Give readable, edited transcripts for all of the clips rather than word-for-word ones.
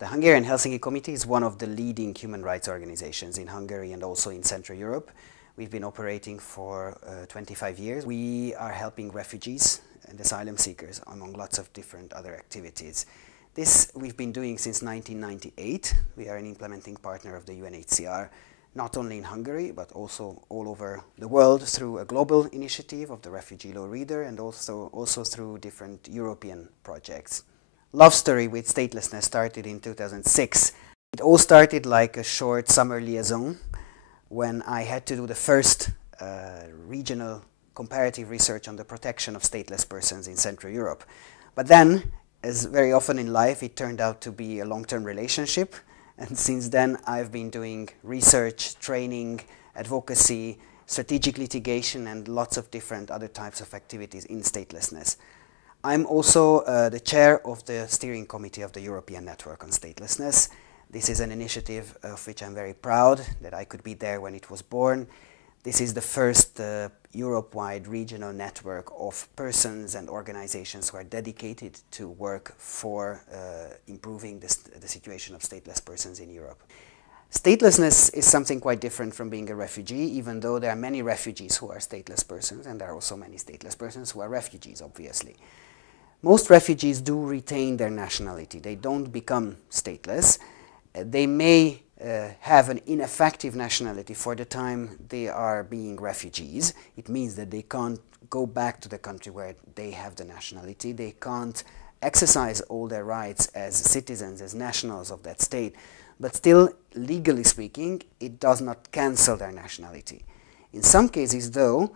The Hungarian Helsinki Committee is one of the leading human rights organizations in Hungary and also in Central Europe. We've been operating for 25 years. We are helping refugees and asylum seekers among lots of different other activities. This we've been doing since 1998. We are an implementing partner of the UNHCR, not only in Hungary, but also all over the world through a global initiative of the Refugee Law Reader and also through different European projects. Love story with statelessness started in 2006. It all started like a short summer liaison when I had to do the first regional comparative research on the protection of stateless persons in Central Europe. But then, as very often in life, it turned out to be a long-term relationship. And since then, I've been doing research, training, advocacy, strategic litigation, and lots of different other types of activities in statelessness. I'm also the chair of the steering committee of the European Network on Statelessness. This is an initiative of which I'm very proud that I could be there when it was born. This is the first Europe-wide regional network of persons and organizations who are dedicated to work for improving the situation of stateless persons in Europe. Statelessness is something quite different from being a refugee, even though there are many refugees who are stateless persons, and there are also many stateless persons who are refugees, obviously. Most refugees do retain their nationality. They don't become stateless. They may have an ineffective nationality for the time they are being refugees. It means that they can't go back to the country where they have the nationality. They can't exercise all their rights as citizens, as nationals of that state. But still, legally speaking, it does not cancel their nationality. In some cases, though,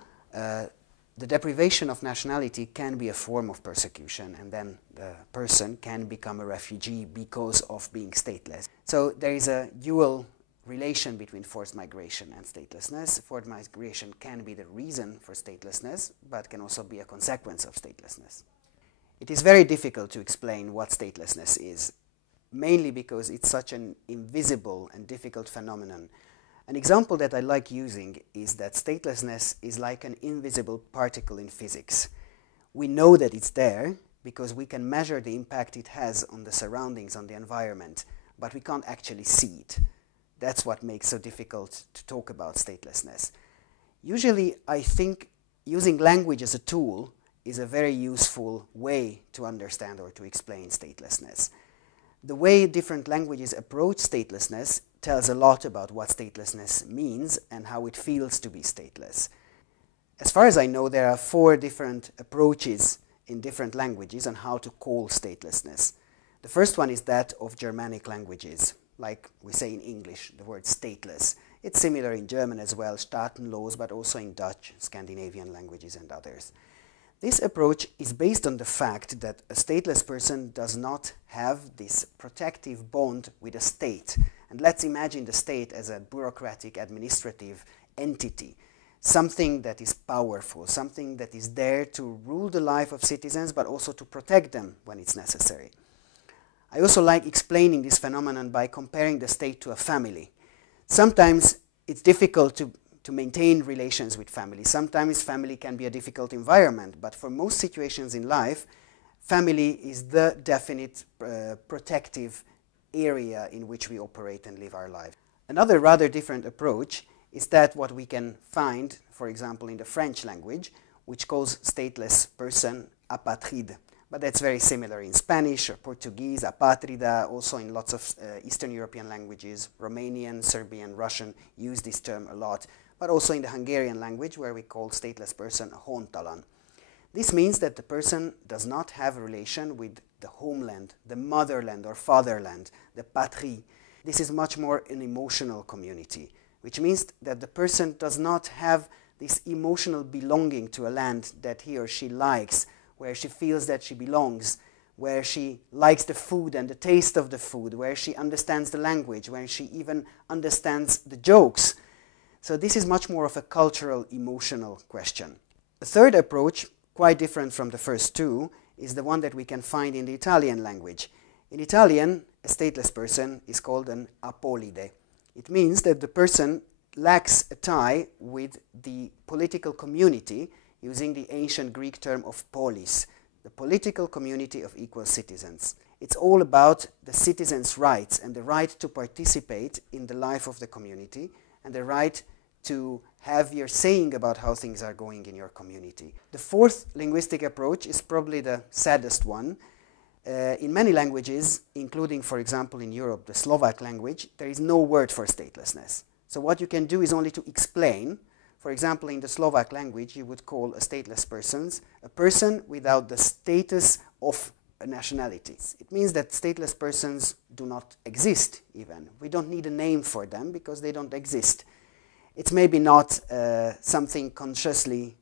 the deprivation of nationality can be a form of persecution, and then the person can become a refugee because of being stateless. So there is a dual relation between forced migration and statelessness. Forced migration can be the reason for statelessness, but can also be a consequence of statelessness. It is very difficult to explain what statelessness is, mainly because it's such an invisible and difficult phenomenon. An example that I like using is that statelessness is like an invisible particle in physics. We know that it's there because we can measure the impact it has on the surroundings, on the environment, but we can't actually see it. That's what makes it so difficult to talk about statelessness. Usually, I think using language as a tool is a very useful way to understand or to explain statelessness. The way different languages approach statelessness tells a lot about what statelessness means and how it feels to be stateless. As far as I know, there are 4 different approaches in different languages on how to call statelessness. The first one is that of Germanic languages, like we say in English, the word stateless. It's similar in German as well, staatenlos, but also in Dutch, Scandinavian languages and others. This approach is based on the fact that a stateless person does not have this protective bond with a state. And let's imagine the state as a bureaucratic, administrative entity, something that is powerful, something that is there to rule the life of citizens, but also to protect them when it's necessary. I also like explaining this phenomenon by comparing the state to a family. Sometimes it's difficult to maintain relations with family. Sometimes family can be a difficult environment, but for most situations in life, family is the definite protective area in which we operate and live our life. Another rather different approach is that what we can find, for example, in the French language, which calls stateless person apatride. But that's very similar in Spanish or Portuguese, apatrida, also in lots of Eastern European languages. Romanian, Serbian, Russian use this term a lot, but also in the Hungarian language, where we call stateless person hontalan. This means that the person does not have a relation with the homeland, the motherland or fatherland, the patrie. This is much more an emotional community, which means that the person does not have this emotional belonging to a land that he or she likes, where she feels that she belongs, where she likes the food and the taste of the food, where she understands the language, where she even understands the jokes. So this is much more of a cultural, emotional question. The third approach, quite different from the first two, is the one that we can find in the Italian language. In Italian, a stateless person is called an apolide. It means that the person lacks a tie with the political community, using the ancient Greek term of polis. the political community of equal citizens. It's all about the citizens' rights and the right to participate in the life of the community and the right to have your saying about how things are going in your community. The fourth linguistic approach is probably the saddest one. In many languages, including, for example, in Europe, the Slovak language, there is no word for statelessness. So what you can do is only to explain. For example, in the Slovak language, you would call a stateless person a person without the status of a nationality. It means that stateless persons do not exist, even. We don't need a name for them because they don't exist. It's maybe not something consciously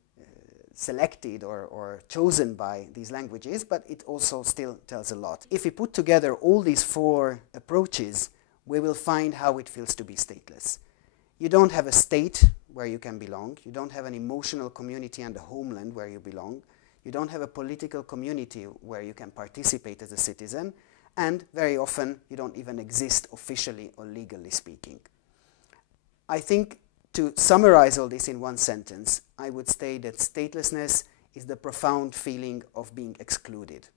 selected or chosen by these languages, but it also still tells a lot. If we put together all these four approaches, we will find how it feels to be stateless. You don't have a state where you can belong. You don't have an emotional community and a homeland where you belong. You don't have a political community where you can participate as a citizen. And very often, you don't even exist officially or legally speaking. I think to summarize all this in one sentence, I would say that statelessness is the profound feeling of being excluded.